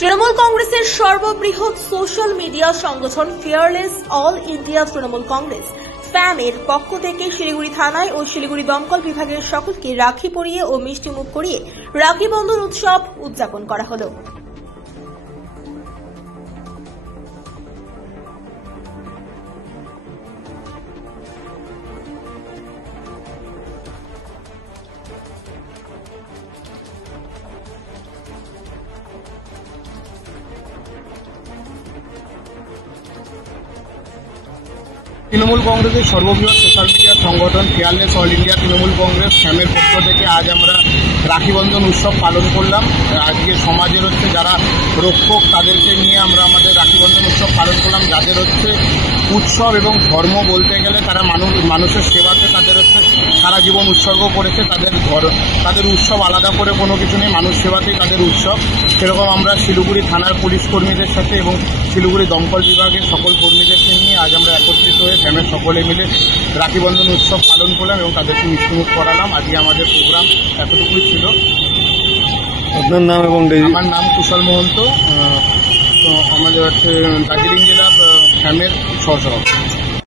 তৃণমূল কংগ্রেসের সর্ববৃহৎ social media সংগঠন fearless all India Trinamool Congress ফ্যামের পক্ষ থেকে শিলিগুড়ি থানায় ও শিলিগুড়ি দমকল বিভাগের সকলকে রাখি পরিয়ে ও মিষ্টিমুখ করিয়ে রাখি বন্ধন উৎসব উদযাপন করা হল। তৃণমূল কংগ্রেসের সর্ববৃহৎ সোশ্যাল মিডিয়া সংগঠন fearless all India Trinamool Congress ফ্যামের পক্ষ থেকে আজ আমরা রাখি বন্ধন উৎসব পালন করলাম। আজকে সমাজের যারা রক্ষক তাদেরকে নিয়ে আমরা আমাদের রাখি বন্ধন উৎসব পালন করলাম। যাদের উৎসব এবং ধর্ম বলতে গেলে তারা মানুষের সেবাতে তাদের সারা জীবন উৎসর্গ করেছে। তাদের উৎসব আলাদা করে কোনো কিছু নেই, মানুষ সেবাতেই তাদের উৎসব। সেরকম আমরা শিলিগুড়ি থানার পুলিশ কর্মীদের সাথে এবং শিলিগুড়ি দমকল বিভাগের সকল কর্মীদেরকে নিয়ে আজ আমরা একত্রিত হয়ে ফ্যামের সকলে মিলে রাখি বন্ধন উৎসব পালন করলাম এবং তাদেরকে মিষ্টিমুখ করালাম। আজকে আমাদের প্রোগ্রাম এতটুকুই ছিল। আপনার নাম? এবং আমার নাম কুশল মহন্ত, আমাদের দার্জিলিং জেলা ফ্যামের সহসভাপতি।